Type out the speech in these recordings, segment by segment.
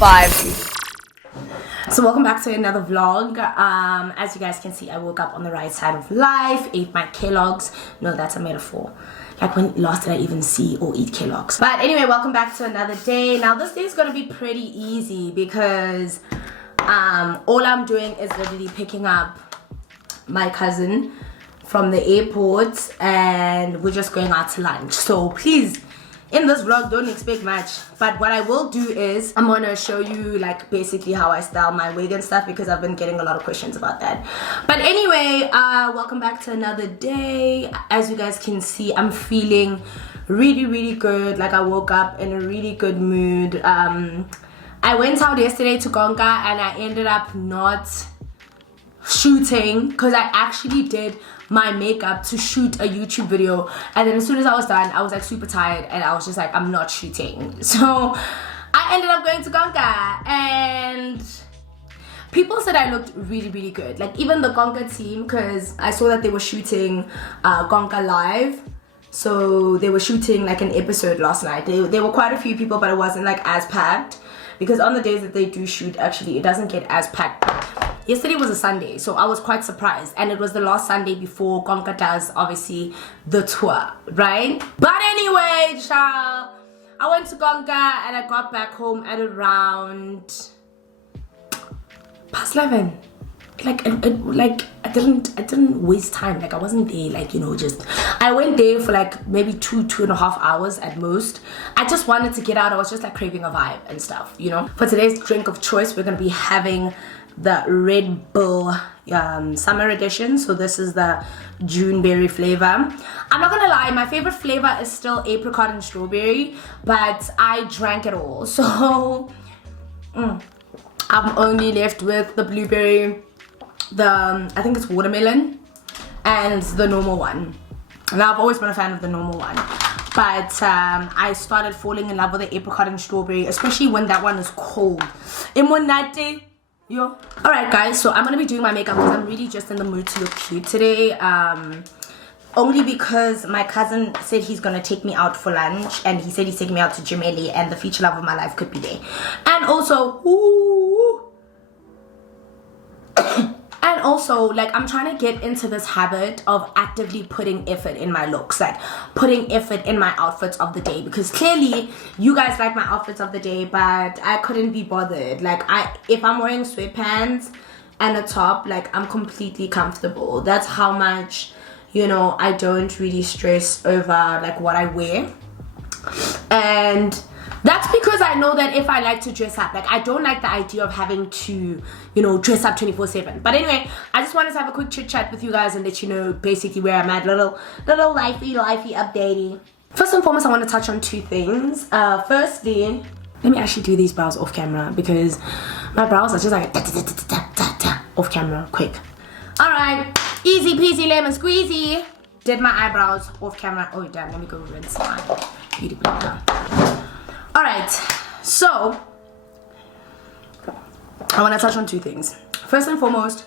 5. So welcome back to another vlog. As you guys can see, I woke up on the right side of life, ate my Kellogg's. No, that's a metaphor. Like, when last did I even see or eat Kellogg's? But anyway, welcome back to another day. Now this day is gonna be pretty easy because all I'm doing is literally picking up my cousin from the airport and we're just going out to lunch. So please, in this vlog, don't expect much, but what I will do is I'm gonna show you like basically how I style my wig and stuff because I've been getting a lot of questions about that. But anyway, welcome back to another day. As you guys can see, I'm feeling really good. Like, I woke up in a really good mood. I went out yesterday to Gonka and I ended up not shooting because I actually did my makeup to shoot a YouTube video, and then as soon as I was done, I was like super tired and I was just like, I'm not shooting. So I ended up going to Gonka and people said I looked really good. Like, even the Gonka team, because I saw that they were shooting Gonka live. So they were shooting like an episode last night. There were quite a few people, but it wasn't like as packed because on the days that they do shoot, actually it doesn't get as packed. Yesterday was a Sunday, so I was quite surprised, and it was the last Sunday before Gonka does obviously the tour, right? But anyway, child, I went to Gonka and I got back home at around past 11. Like, I didn't waste time. Like, I wasn't there, like, you know, just I went there for like maybe 2.5 hours at most. I just wanted to get out. I was just like craving a vibe and stuff, you know. For today's drink of choice, we're gonna be having the Red Bull summer edition. So this is the June berry flavor. I'm not gonna lie, my favorite flavor is still apricot and strawberry, but I drank it all, so I'm only left with the blueberry, the I think it's watermelon, and the normal one. And I've always been a fan of the normal one, but I started falling in love with the apricot and strawberry, especially when that one is cold. Imonate. Yo. Alright guys, so I'm gonna be doing my makeup because I'm really just in the mood to look cute today. Only because my cousin said he's gonna take me out for lunch, and he said he's taking me out to Jimeli, and the future love of my life could be there. And also, and also, like, I'm trying to get into this habit of actively putting effort in my looks, like putting effort in my outfits of the day, because clearly you guys like my outfits of the day, but I couldn't be bothered. Like, if I'm wearing sweatpants and a top, like, I'm completely comfortable. That's how much, you know, I don't really stress over like what I wear. And that's because I know that if I like to dress up, like, I don't like the idea of having to, you know, dress up 24/7. But anyway, I just wanted to have a quick chit chat with you guys and let you know basically where I'm at. Little lifey updating. First and foremost, I want to touch on two things. Firstly, let me actually do these brows off camera because my brows are just like off camera, quick. Alright, easy peasy lemon squeezy. Did my eyebrows off camera. Oh damn, let me go rinse my beauty blender. Alright, so I want to touch on two things. First and foremost,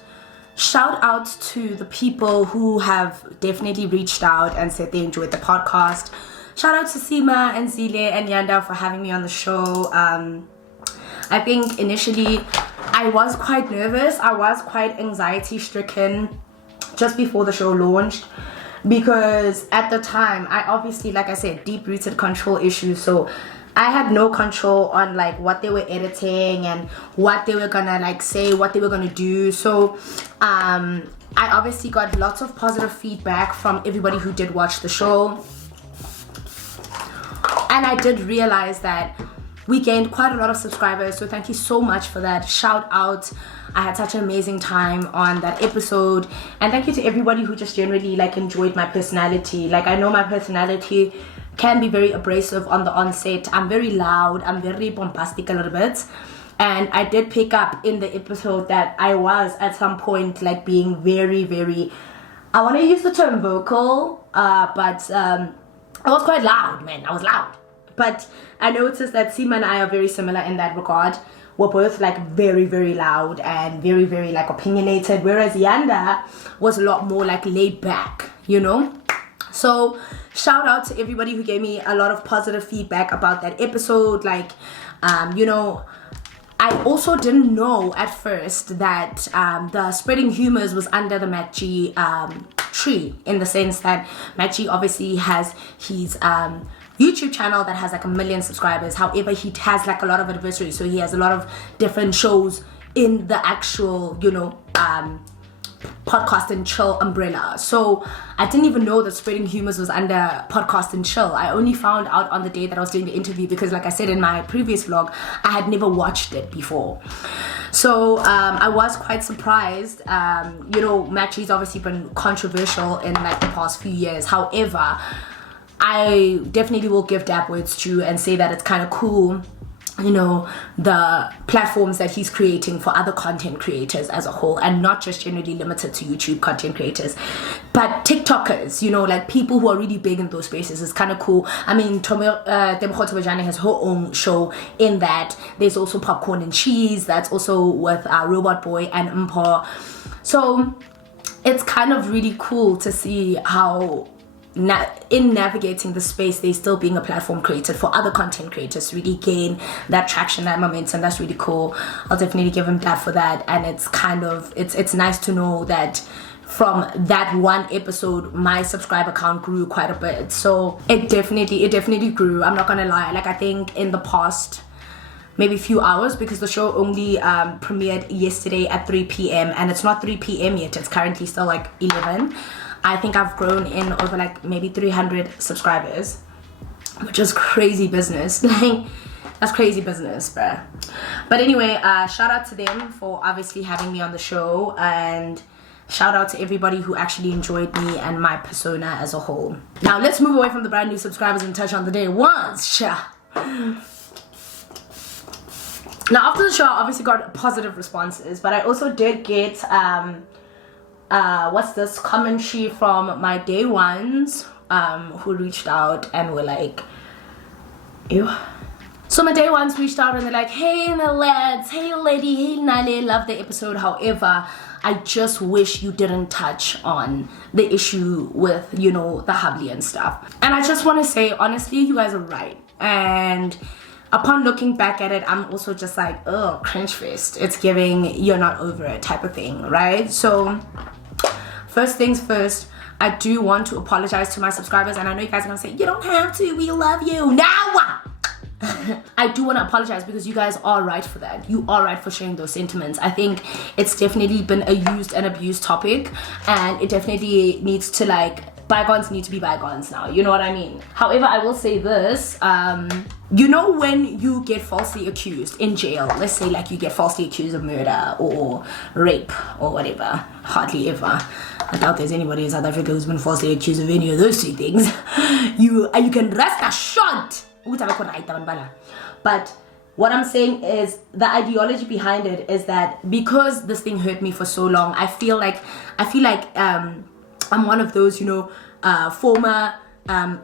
shout out to the people who have definitely reached out and said they enjoyed the podcast. Shout out to Sima and Zile and Yanda for having me on the show. I think initially I was quite nervous. I was quite anxiety stricken just before the show launched, because at the time I obviously, like I said, deep-rooted control issues, so I had no control on like what they were editing and what they were gonna like say, what they were gonna do. So I obviously got lots of positive feedback from everybody who did watch the show, and I did realize that we gained quite a lot of subscribers, so thank you so much for that. Shout out. I had such an amazing time on that episode, and thank you to everybody who just generally like enjoyed my personality. Like, I know my personality can be very abrasive on the onset. I'm very loud, I'm very bombastic a little bit, and I did pick up in the episode that I was at some point like being very, I want to use the term vocal, but I was quite loud, man. I was loud. But I noticed that Sima and I are very similar in that regard. We're both like very loud and very like opinionated, whereas Yanda was a lot more like laid back, you know. So shout out to everybody who gave me a lot of positive feedback about that episode. Like, you know, I also didn't know at first that the Spreading Humors was under the Mac G tree, in the sense that Mac G obviously has his YouTube channel that has like 1 million subscribers. However, he has like a lot of adversaries, so he has a lot of different shows in the actual, you know, podcast and chill umbrella. So I didn't even know that Spreading Humors was under podcast and chill. I only found out on the day that I was doing the interview, because like I said in my previous vlog, I had never watched it before. So I was quite surprised. You know, Mac G's obviously been controversial in like the past few years. However, I definitely will give Dap words to and say that it's kind of cool, you know, the platforms that he's creating for other content creators as a whole, and not just generally limited to YouTube content creators, but TikTokers, you know, like people who are really big in those spaces. Is kind of cool. I mean, Tebogo has her own show in that. There's also Popcorn and Cheese, that's also with Robot Boy and Mpo. So it's kind of really cool to see how in navigating the space, there's still being a platform created for other content creators to really gain that traction, that momentum. That's really cool. I'll definitely give him that for that. And it's kind of, it's nice to know that from that one episode, my subscriber count grew quite a bit. So it definitely grew. I'm not gonna lie. Like, I think in the past maybe few hours, because the show only premiered yesterday at 3 p.m. and it's not 3 p.m. yet. It's currently still like 11. I think I've grown in over like maybe 300 subscribers, which is crazy business. Like, that's crazy business, bruh. But anyway, shout out to them for obviously having me on the show, and shout out to everybody who actually enjoyed me and my persona as a whole. Now let's move away from the brand new subscribers and touch on the day ones. Now after the show, I obviously got positive responses, but I also did get what's this, commentary from my day ones who reached out and were like, ew. So my day ones reached out and they're like, hey the lads, hey lady, hey Nale, love the episode. However, I just wish you didn't touch on the issue with, you know, the hubly and stuff. And I just want to say, honestly, you guys are right. And upon looking back at it, I'm also just like, oh, cringe fest. It's giving you're not over it type of thing, right? So first things first, I do want to apologize to my subscribers, and I know you guys are gonna say, you don't have to, we love you. Now! I do want to apologize, because you guys are right for that. You are right for sharing those sentiments. I think it's definitely been a used and abused topic, and it definitely needs to, like, bygones need to be bygones now, you know what I mean? However, I will say this, you know, when you get falsely accused in jail, let's say like you get falsely accused of murder or rape or whatever, hardly ever, I doubt there's anybody in South Africa who's been falsely accused of any of those two things. You can rest assured. But what I'm saying is, the ideology behind it is that because this thing hurt me for so long, I feel like I'm one of those, you know, former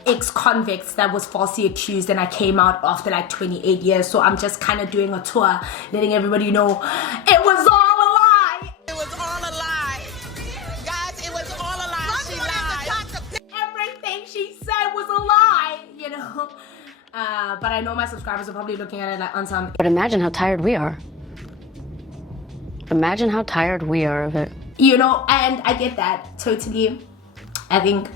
ex-convicts that was falsely accused, and I came out after like 28 years. So I'm just kind of doing a tour, letting everybody know it was all a lie. It was all a lie. Guys, it was all a lie. She lied. Everything she said was a lie, you know. But I know my subscribers are probably looking at it like on some. But imagine how tired we are. Imagine how tired we are of it. You know, and I get that totally. I think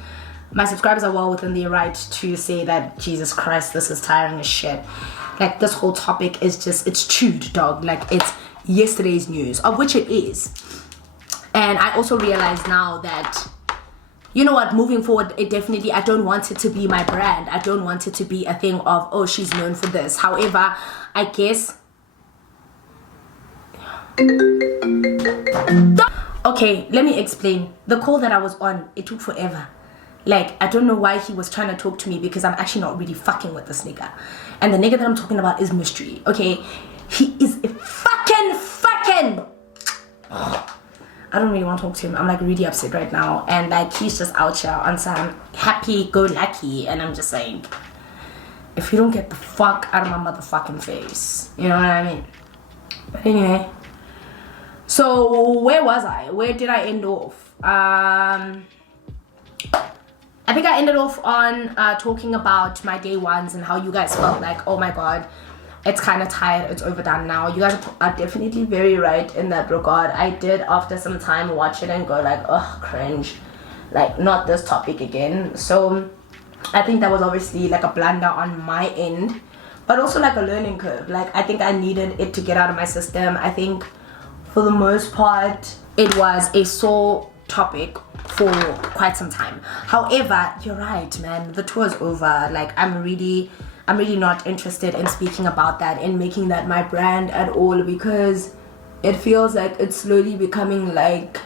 my subscribers are well within their right to say that, Jesus Christ, this is tiring as shit. Like, this whole topic is just, it's chewed, dog. Like, it's yesterday's news, of which it is. And I also realize now that, you know what, moving forward, it definitely, I don't want it to be my brand. I don't want it to be a thing of, oh, she's known for this. However, I guess, okay, let me explain. The call that I was on, it took forever. Like, I don't know why he was trying to talk to me, because I'm actually not really fucking with this nigga. And the nigga that I'm talking about is Mystery, okay? He is a fucking I don't really want to talk to him. I'm like really upset right now. And like, he's just out here on some happy-go-lucky. And I'm just like, if you don't get the fuck out of my motherfucking face. You know what I mean? But anyway. So, where was I? Where did I end off? I think I ended off on talking about my day ones and how you guys felt like, oh my god, it's kind of tired, it's overdone now. You guys are definitely very right in that regard. I did after some time watch it and go like, oh, cringe, like not this topic again. So I think that was obviously like a blunder on my end, but also like a learning curve. Like I think I needed it to get out of my system. I think for the most part it was a sore topic for quite some time. However, you're right, man, the tour is over. Like I'm really not interested in speaking about that and making that my brand at all, because it feels like it's slowly becoming like,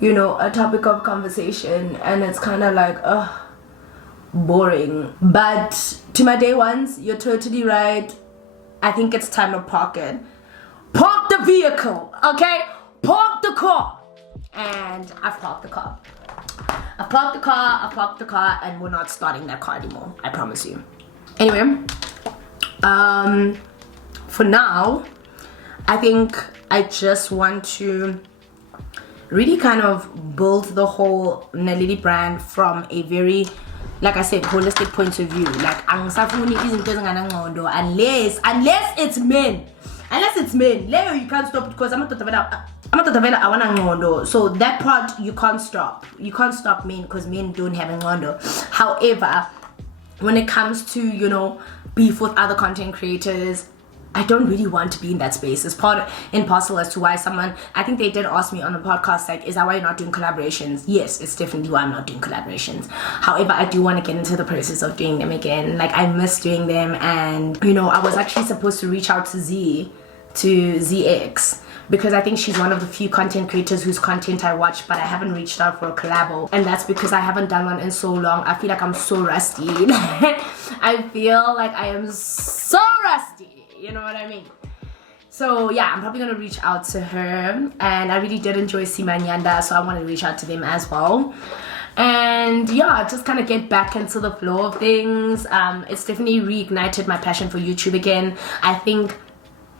you know, a topic of conversation, and it's kind of like, ugh, boring. But to my day ones, you're totally right. I think it's time to park it. Park the vehicle, okay? Park the car. And I've parked the car. I've parked the car, and we're not starting that car anymore, I promise you. Anyway, for now, I think I just want to really kind of build the whole Naledi brand from a very, like I said, holistic point of view. Like, unless it's men. Unless it's men, Leo, you can't stop because I'm not I want ngondo. So that part you can't stop. You can't stop men because men don't have ngondo. However, when it comes to, you know, beef with other content creators, I don't really want to be in that space. It's part and parcel as to why someone, I think they did ask me on the podcast, like, is that why you're not doing collaborations? Yes, it's definitely why I'm not doing collaborations. However, I do want to get into the process of doing them again. Like, I miss doing them, and, you know, I was actually supposed to reach out to ZX, because I think she's one of the few content creators whose content I watch, but I haven't reached out for a collabo, and that's because I haven't done one in so long. I feel like I'm so rusty. I feel like I am so rusty. You know what I mean? So yeah, I'm probably gonna reach out to her, and I really did enjoy Simanyanda, so I want to reach out to them as well. And yeah, just kind of get back into the flow of things. It's definitely reignited my passion for YouTube again. I think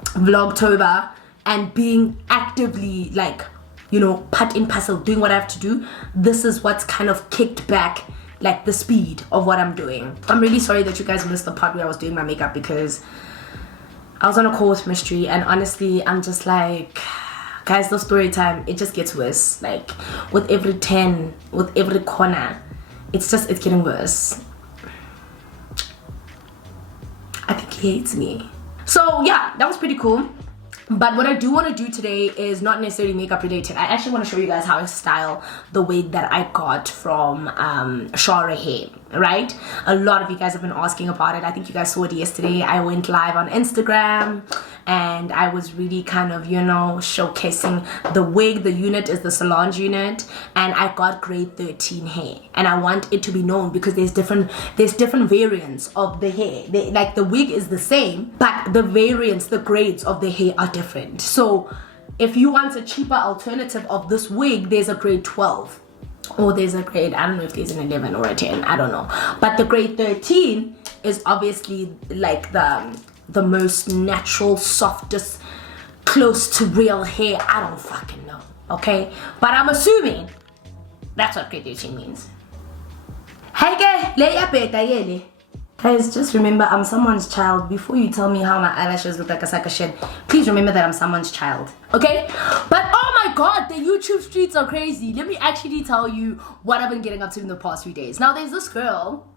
Vlogtober and being actively, like, you know, part and parcel doing what I have to do, this is what's kind of kicked back like the speed of what I'm doing. I'm really sorry that you guys missed the part where I was doing my makeup, because I was on a call with Mystery, and honestly, I'm just like, guys, the story time, it just gets worse. Like, with every 10, with every corner, it's getting worse. I think he hates me. So yeah, that was pretty cool. But what I do want to do today is not necessarily makeup related. I actually want to show you guys how I style the wig that I got from Shara Hair, right? A lot of you guys have been asking about it. I think you guys saw it yesterday. I went live on Instagram, and I was really kind of, you know, showcasing the wig. The unit is the Solange unit, and I got grade 13 hair, and I want it to be known because there's different variants of the hair. Like, the wig is the same, but the variants, the grades of the hair are different. So if you want a cheaper alternative of this wig, there's a grade 12, or there's a grade, I don't know if there's an 11 or a 10, I don't know, but the grade 13 is obviously like the most natural, softest, close to real hair. I don't fucking know, okay, but I'm assuming that's what grade 13 means. Guys, just remember, I'm someone's child. Before you tell me how my eyelashes look like a sack of shit, please remember that I'm someone's child, okay? But oh my god, the YouTube streets are crazy. Let me actually tell you what I've been getting up to in the past few days. Now, there's this girl.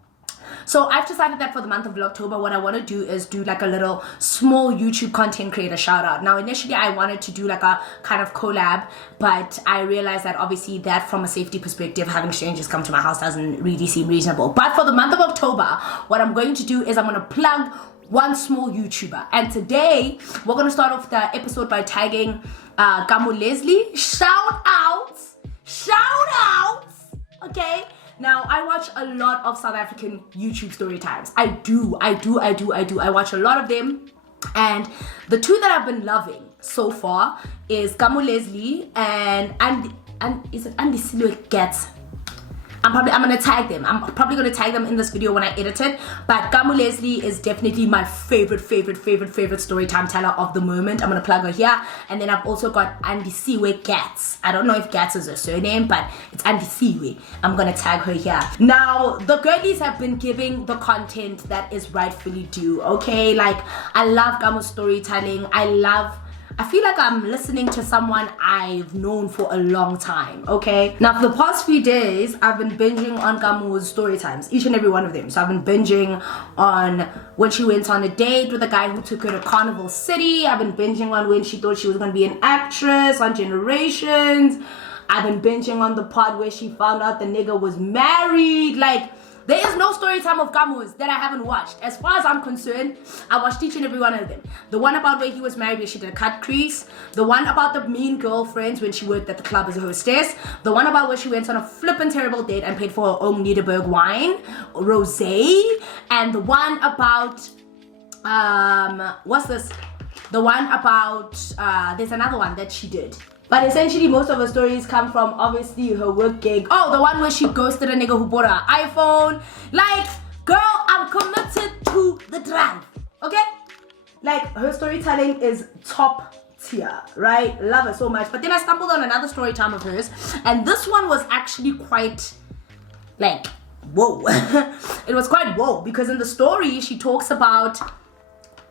So I've decided that for the month of Vlogtober, what I want to do is do like a little small YouTube content creator shout out. Now, initially I wanted to do like a kind of collab, but I realized that obviously that, from a safety perspective, having strangers come to my house doesn't really seem reasonable. But for the month of October, what I'm going to do is I'm going to plug one small YouTuber. And today we're going to start off the episode by tagging Leslie. Shout outs, okay? Now, I watch a lot of South African YouTube story times. I do. I watch a lot of them. And the two that I've been loving so far is Leslie and is it Andy Silhouette Gets? I'm gonna tag them. I'm probably gonna tag them in this video when I edit it. But Gamu Leslie is definitely my favorite story time teller of the moment. I'm gonna plug her here. And then I've also got Andy Siwe Gats. I don't know if Gats is her surname, but it's Andy Siwe. I'm gonna tag her here. Now, the girlies have been giving the content that is rightfully due, okay? Like, I love Gamu's storytelling. I feel like I'm listening to someone I've known for a long time, okay? Now, for the past few days, I've been binging on Gamu's story times, each and every one of them. So I've been binging on when she went on a date with a guy who took her to Carnival City. I've been binging on when she thought she was gonna be an actress on Generations. I've been binging on the part where she found out the nigga was married. Like, there is no story time of Gamu's that I haven't watched. As far as I'm concerned, I watched each and every one of them. The one about where he was married, where she did a cut crease. The one about the mean girlfriends when she worked at the club as a hostess. The one about where she went on a flippin' terrible date and paid for her own Niederberg wine, rosé. And the one about, what's this? The one about, there's another one that she did. But essentially, most of her stories come from, obviously, her work gig. Oh, the one where she ghosted a nigga who bought her an iPhone. Like, girl, I'm committed to the drive, okay? Like, her storytelling is top tier, right? Love her so much. But then I stumbled on another story time of hers. And this one was actually quite, like, whoa. It was quite whoa. Because in the story, she talks about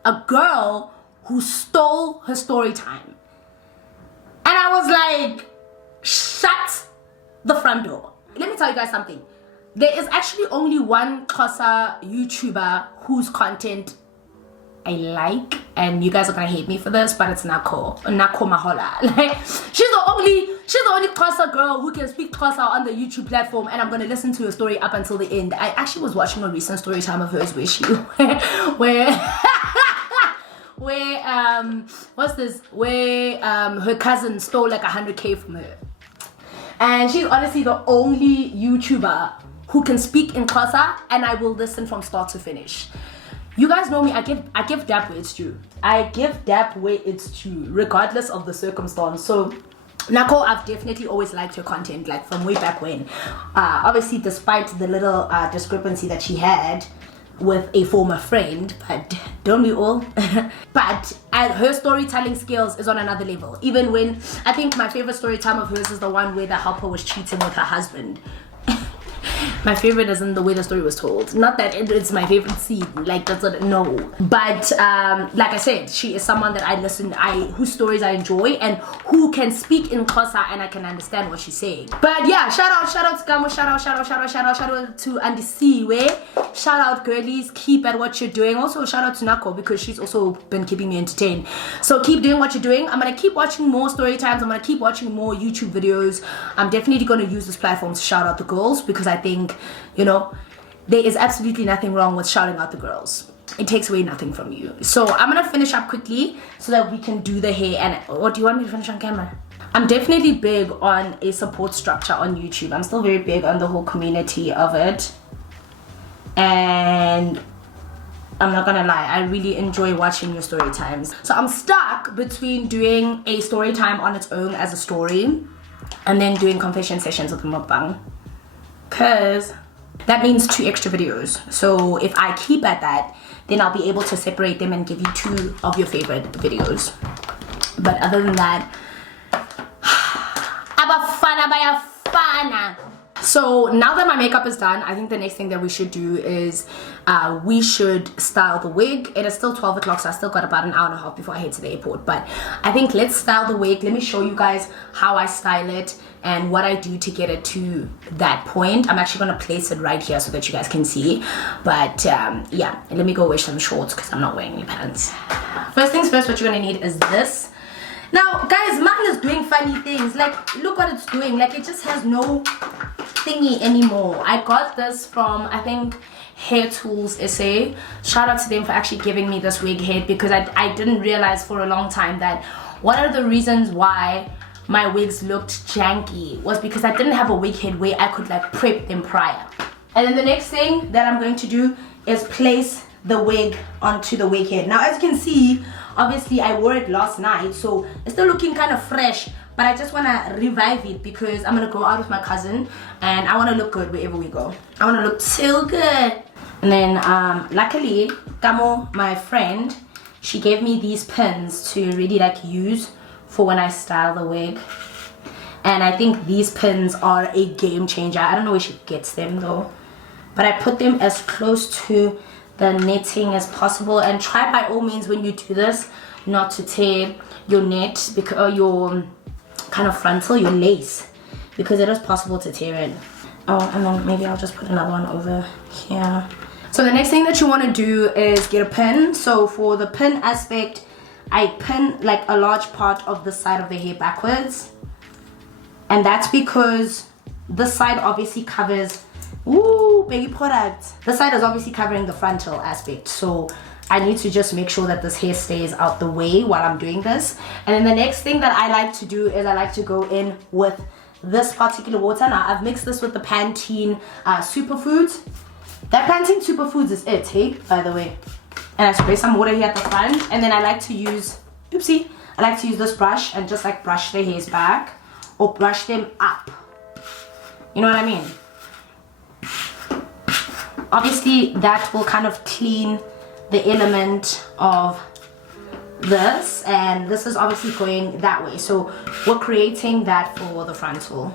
a girl who stole her story time. And I was like, shut the front door. Let me tell you guys something. There is actually only one Xhosa YouTuber whose content I like. And you guys are gonna hate me for this, but it's Nako Mahola. Like, she's the only Xhosa girl who can speak Xhosa on the YouTube platform, and I'm gonna listen to her story up until the end. I actually was watching a recent story time of hers where she her cousin stole like 100K from her. And she's honestly the only YouTuber who can speak in Xhosa, and I will listen from start to finish. You guys know me, I give dap where it's due. I give dap where it's due, regardless of the circumstance. So Nako, I've definitely always liked her content, like from way back when. Obviously, despite the little discrepancy that she had with a former friend, but don't we all? But her storytelling skills is on another level. Even when, I think my favorite story time of hers is the one where the helper was cheating with her husband. My favorite isn't the way the story was told. Not that it's my favorite scene, like that's what, no. But like I said, she is someone that whose stories I enjoy and who can speak in Xhosa and I can understand what she's saying. But yeah, shout out to Gamu, shout out to Andy Siwe, shout out girlies, keep at what you're doing. Also shout out to Nako because she's also been keeping me entertained. So keep doing what you're doing. I'm gonna keep watching more story times. I'm gonna keep watching more YouTube videos. I'm definitely gonna use this platform to shout out the girls because I think, you know, there is absolutely nothing wrong with shouting out the girls. It takes away nothing from you. So I'm gonna finish up quickly so that we can do the hair. And or do you want me to finish on camera? I'm definitely big on a support structure on YouTube. I'm still very big on the whole community of it. And I'm not gonna lie, I really enjoy watching your story times. So I'm stuck between doing a story time on its own as a story and then doing confession sessions with mukbang. Cause that means 2 extra videos. So if I keep at that, then I'll be able to separate them and give you 2 of your favorite videos. But other than that, abafana bayafana. So now that my makeup is done, I think the next thing that we should do is we should style the wig. It is still 12 o'clock, so I still got about an hour and a half before I head to the airport. But I think let's style the wig. Let me show you guys how I style it and what I do to get it to that point. I'm actually going to place it right here so that you guys can see. But yeah, and let me go wear some shorts because I'm not wearing any pants. First things first, what you're going to need is this. Now, guys, mine is doing funny things. Like, look what it's doing. Like, it just has no thingy anymore. I got this from, I think, Hair Tools SA. Shout out to them for actually giving me this wig head because I didn't realize for a long time that one of the reasons why my wigs looked janky was because I didn't have a wig head where I could like prep them prior. And then the next thing that I'm going to do is place the wig onto the wig head. Now, as you can see, obviously I wore it last night, so it's still looking kind of fresh, but I just want to revive it because I'm gonna go out with my cousin and I want to look good wherever we go. I want to look so good. And then luckily Kamo, my friend, she gave me these pins to really like use for when I style the wig. And I think these pins are a game changer. I don't know where she gets them though, but I put them as close to the netting as possible. And try by all means when you do this not to tear your net because, or your kind of frontal, your lace, because it is possible to tear it. Oh, and then maybe I'll just put another one over here. So the next thing that you want to do is get a pin. So for the pin aspect, I pin like a large part of the side of the hair backwards, and that's because this side obviously covers, ooh, baby product. This side is obviously covering the frontal aspect, so I need to just make sure that this hair stays out the way while I'm doing this. And then the next thing that I like to do is I like to go in with this particular water. Now I've mixed this with the Pantene Superfoods. That Pantene Superfoods is it, hey, by the way. And I spray some water here at the front, and then I like to use, oopsie, I like to use this brush and just like brush the hairs back or brush them up. You know what I mean? Obviously that will kind of clean the element of this, and this is obviously going that way, so we're creating that for the frontal.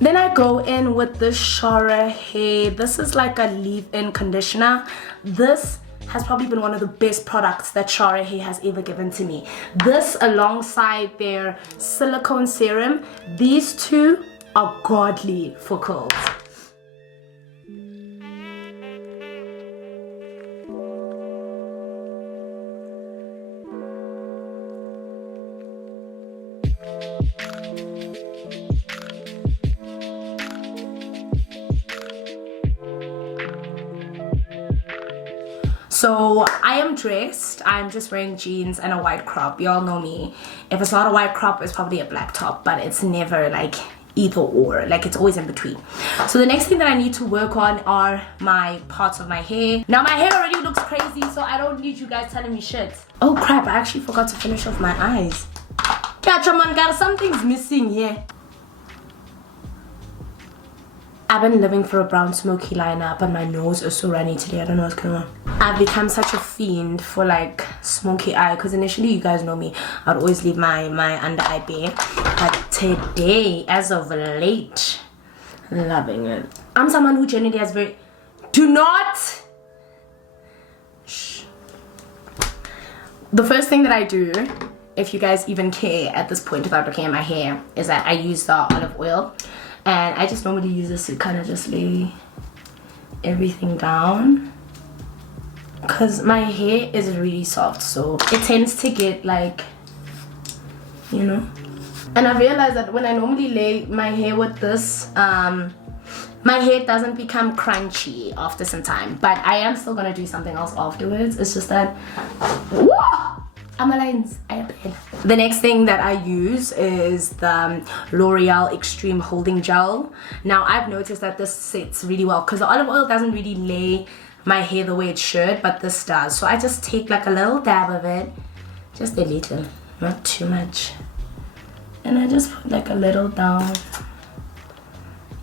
Then I go in with the Shara hair. This is like a leave-in conditioner. This has probably been one of the best products that Shara hair has ever given to me. This alongside their silicone serum, these two are godly for curls. So I am dressed, I'm just wearing jeans and a white crop. Y'all know me. If it's not a white crop, it's probably a black top, but it's never like either or, like it's always in between. So the next thing that I need to work on are my parts of my hair. Now my hair already looks crazy, so I don't need you guys telling me shit. Oh crap, I actually forgot to finish off my eyes. Catch on, guys, something's missing here. I've been living for a brown smoky liner, but my nose is so runny today. I don't know what's going on. I've become such a fiend for like smoky eye, because initially, you guys know me, I'd always leave my under eye bare. But today, as of late, loving it. I'm someone who generally has very... Do not... Shh. The first thing that I do, if you guys even care at this point about looking at my hair, is that I use the olive oil. And I just normally use this to kind of just lay everything down, because my hair is really soft, so it tends to get like, you know. And I realized that when I normally lay my hair with this, my hair doesn't become crunchy after some time. But I am still gonna do something else afterwards. It's just that, whoa! The next thing that I use is the L'Oreal Extreme Holding Gel. Now I've noticed that this sits really well, because the olive oil doesn't really lay my hair the way it should, but this does. So I just take like a little dab of it, just a little, not too much, and I just put like a little down,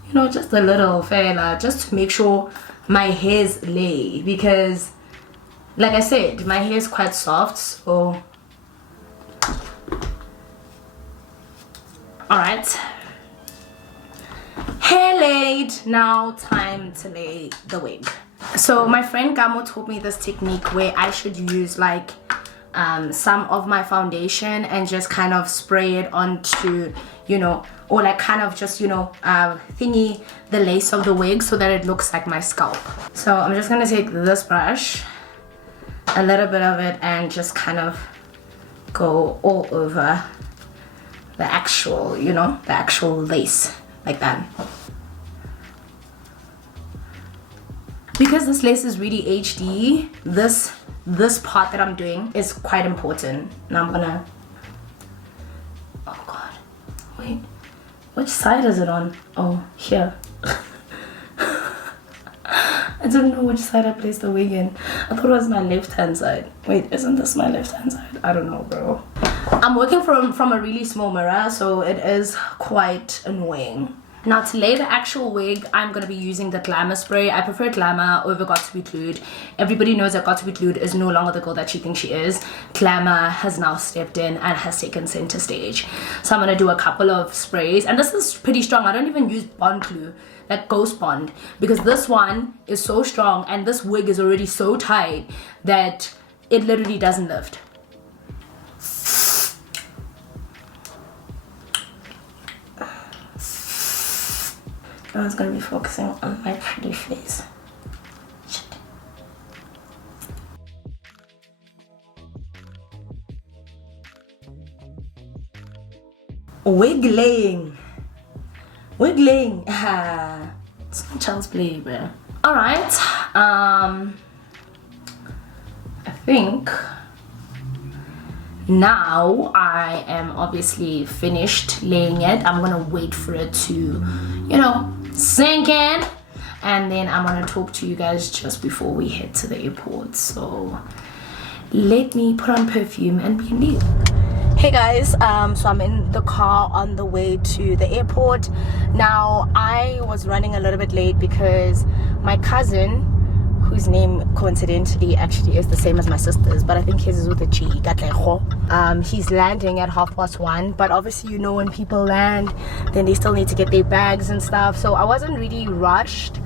you know, just a little fella, just to make sure my hairs lay, because like I said, my hair is quite soft, so... Alright. Hair laid. Now time to lay the wig. So my friend Gamo taught me this technique where I should use like some of my foundation and just kind of spray it onto, you know, or like kind of just, you know, thingy the lace of the wig so that it looks like my scalp. So I'm just gonna take this brush, a little bit of it, and just kind of go all over the actual, you know, the actual lace, like that. Because this lace is really HD, this part that I'm doing is quite important. Now I'm gonna, oh god, wait, which side is it on? Oh, here. I don't know which side I placed the wig in. I thought it was my left hand side. Wait, isn't this my left hand side? I don't know, bro. I'm working from a really small mirror, so it is quite annoying. Now to lay the actual wig, I'm going to be using the Glamour spray. I prefer Glamour over Got To Be Glued. Everybody knows that Got To Be Glued is no longer the girl that she thinks she is. Glamour has now stepped in and has taken center stage. So I'm going to do a couple of sprays. And this is pretty strong. I don't even use Bond Glue, like Ghost Bond. Because this one is so strong and this wig is already so tight that it literally doesn't lift. I was gonna be focusing on my pretty face. Shit. Wiggling. It's not child's play, bro. Alright, I think now I am obviously finished laying it. I'm gonna wait for it to, you know, sink in, and then I'm gonna talk to you guys just before we head to the airport. So let me put on perfume and be new. Hey guys, so I'm in the car on the way to the airport. Now I was running a little bit late because my cousin, whose name coincidentally actually is the same as my sister's, but I think his is with a G, he's landing at 1:30, but obviously, you know, when people land, then they still need to get their bags and stuff. So I wasn't really rushed.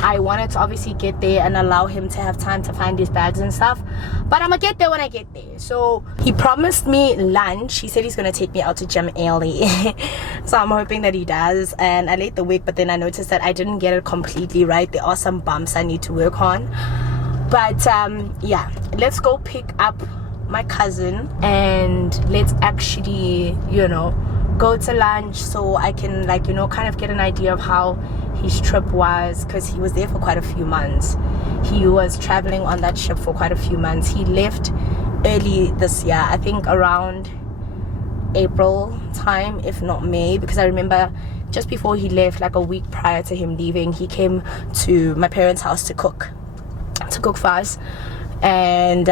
I wanted to obviously get there and allow him to have time to find his bags and stuff, but I'm gonna get there when I get there. So he promised me lunch. He said he's gonna take me out to gym early. So I'm hoping that he does. And I laid the wig, but then I noticed that I didn't get it completely right. There are some bumps I need to work on, but yeah, let's go pick up my cousin and let's actually, you know, go to lunch so I can, like, you know, kind of get an idea of how his trip was, because he was there for quite a few months. He was traveling on that ship for quite a few months. He left early this year, I think around April time, if not May, because I remember just before he left, like a week prior to him leaving, he came to my parents' house to cook for us, and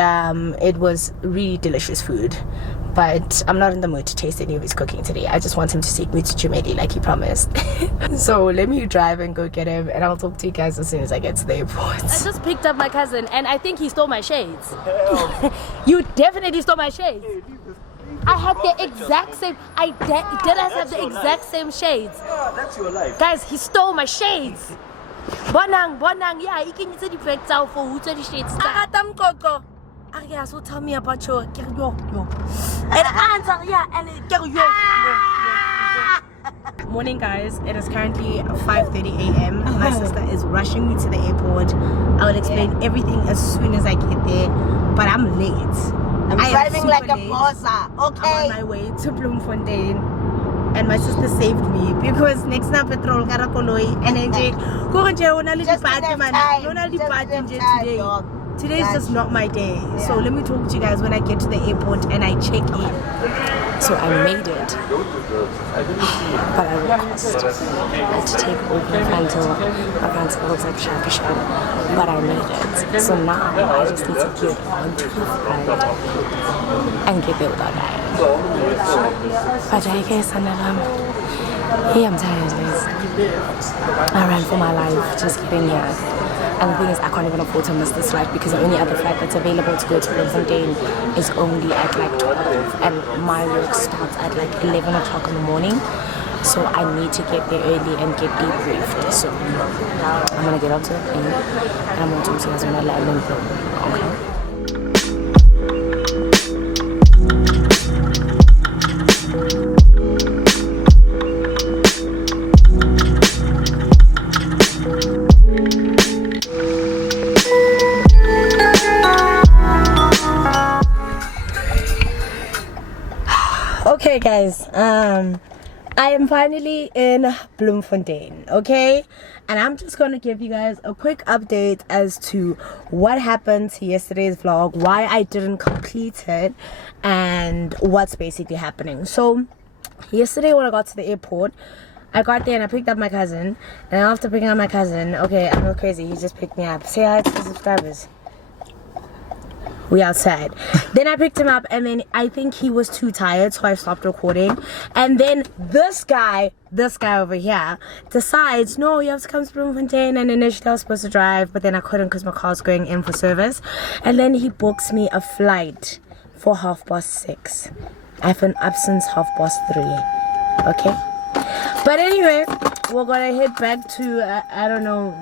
it was really delicious food. But I'm not in the mood to taste any of his cooking today. I just want him to take me to Jumeli like he promised. So let me drive and go get him, and I'll talk to you guys as soon as I get to the airport. I just picked up my cousin, and I think he stole my shades. You definitely stole my shades. I had the exact same. Did I have the exact same shades? Yeah, that's your life. Guys, he stole my shades. Bonang, yeah, he can use the effects out for who the shades. Yeah, so tell me about your and answer, yeah, and Morning guys, it is currently 5:30 a.m. My sister is rushing me to the airport. I will explain everything as soon as I get there, but I'm late. I'm driving like a bossa, okay? I'm on my way to Bloemfontein, and my sister saved me because next time petrol kara koloi and then today is just not my day. So let me talk to you guys when I get to the airport and I check in. So I made it, but I will cost. I had to take over until my fancy looks like sharp, but I made it. So now I just need to get onto the flight and get there without dying. But I guess I'm tired, guys. I ran for my life just getting here. And the thing is, I can't even afford to miss this flight because the only other flight that's available to go to Bloemfontein is only at like 12, and my work starts at like 11 o'clock in the morning. So I need to get there early and get debriefed. So I'm gonna get onto the plane and I'm gonna talk to you guys when I land in Bloem. Okay? Okay, guys. I am finally in Bloemfontein, okay? And I'm just gonna give you guys a quick update as to what happened to yesterday's vlog, why I didn't complete it, and what's basically happening. So, yesterday when I got to the airport, I got there and I picked up my cousin. And after picking up my cousin, okay, I'm not crazy, he just picked me up. Say hi to the subscribers. We outside. Then I picked him up and then I think he was too tired, so I stopped recording. And then this guy over here decides, no, you have to come to Bloemfontein. And initially I was supposed to drive, but then I couldn't because my car's going in for service. And then he books me a flight for 6:30. I have an absence 3:30. Okay? But anyway, we're gonna head back to I don't know,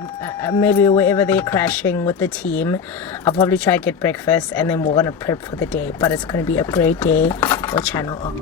maybe wherever they're crashing with the team. I'll probably try to get breakfast and then we're gonna prep for the day. But it's gonna be a great day for Channel O.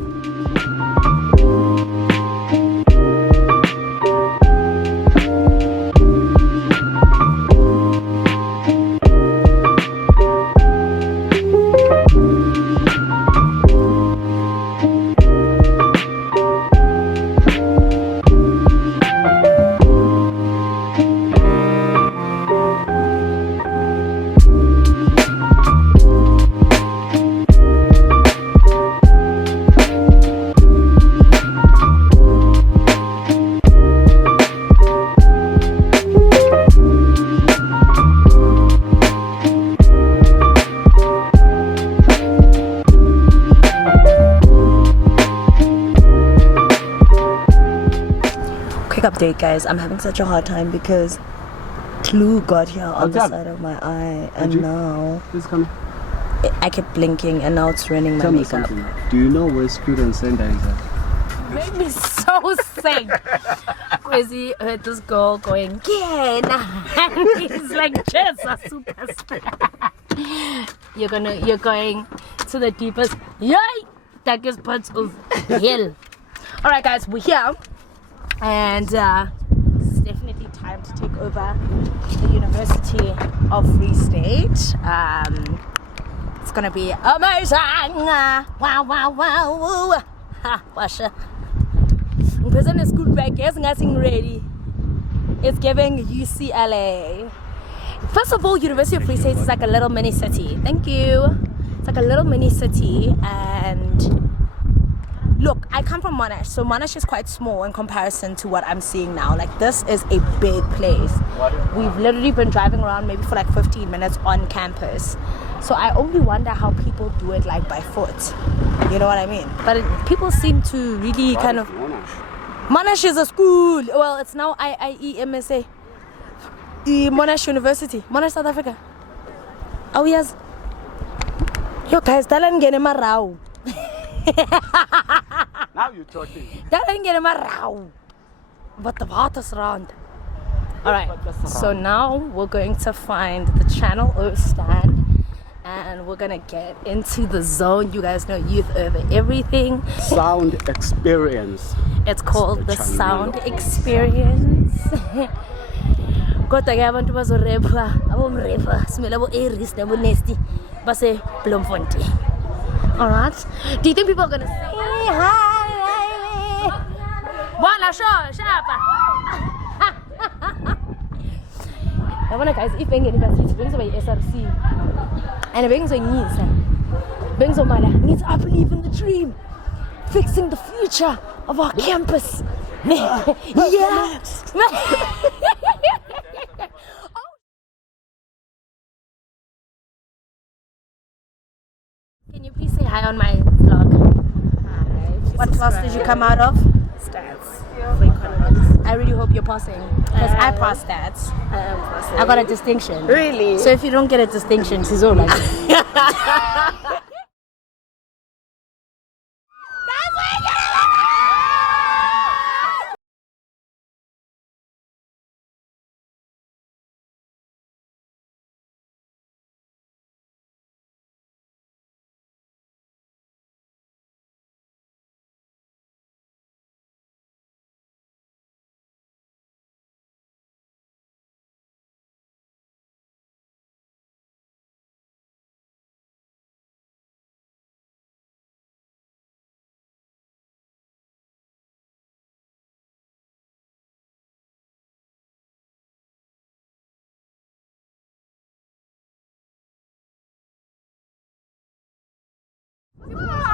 Update, guys. I'm having such a hard time because glue got here on the side of my eye, and now I kept blinking and now it's ruining my makeup. Tell me something. Do you know where Student Center is at? Made me so sick. Crazy heard this girl going, yeah, and he's like, just a superstar. You're going to the deepest, darkest parts of hell. Alright, guys, we're here. And it's definitely time to take over the University of Free State. It's gonna be amazing. Wow, wow, wow. Ha, washa. Prison is school back. Yes, nothing ready. It's giving UCLA. First of all, University of Free State is like a little mini city. Thank you. It's like a little mini city, and look, I come from Monash, so Monash is quite small in comparison to what I'm seeing now. Like, this is a big place. We've literally been driving around maybe for like 15 minutes on campus. So I only wonder how people do it like by foot. You know what I mean? But people seem to really kind of... Monash is a school. Well, it's now IIEMSA. Monash University. Monash, South Africa. Oh, yes. Yo, guys, talan gene marau. Now you're talking. That ain't getting my row. But the water's round. Alright, so now we're going to find the Channel O stand and we're gonna get into the zone. You guys know youth over everything. Sound experience. It's called the sound experience. Kodwa ke abantu bazorepa, abomrepa, smela bo Aries nabo Nasty, base Bloemfontein. Alright. Do you think people are gonna say hi? Wanna show shapa? I wanna, guys, if Beng University brings away SRC and Beng's Nisa, Beng's Mala needs I believe in the dream, fixing the future of our campus. Yeah. Can you please say hi on my vlog? Hi. What class did you come out of? Stats. For economics. I really hope you're passing. Because I passed stats. I am passing. I got a distinction. Really? So if you don't get a distinction, she's all like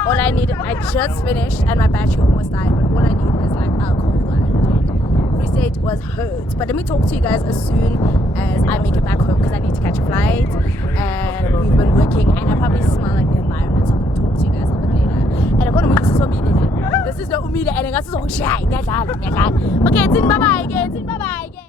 all I need, I just finished and my battery almost died, but all I need is like a cold one. Free State was hurt, but let me talk to you guys as soon as I make it back home because I need to catch a flight and we've been working and I probably smell like the environment, so I'm going to talk to you guys a bit later. And I'm going to move to Somile. This is the Umida and I got so shy. Okay, bye bye again.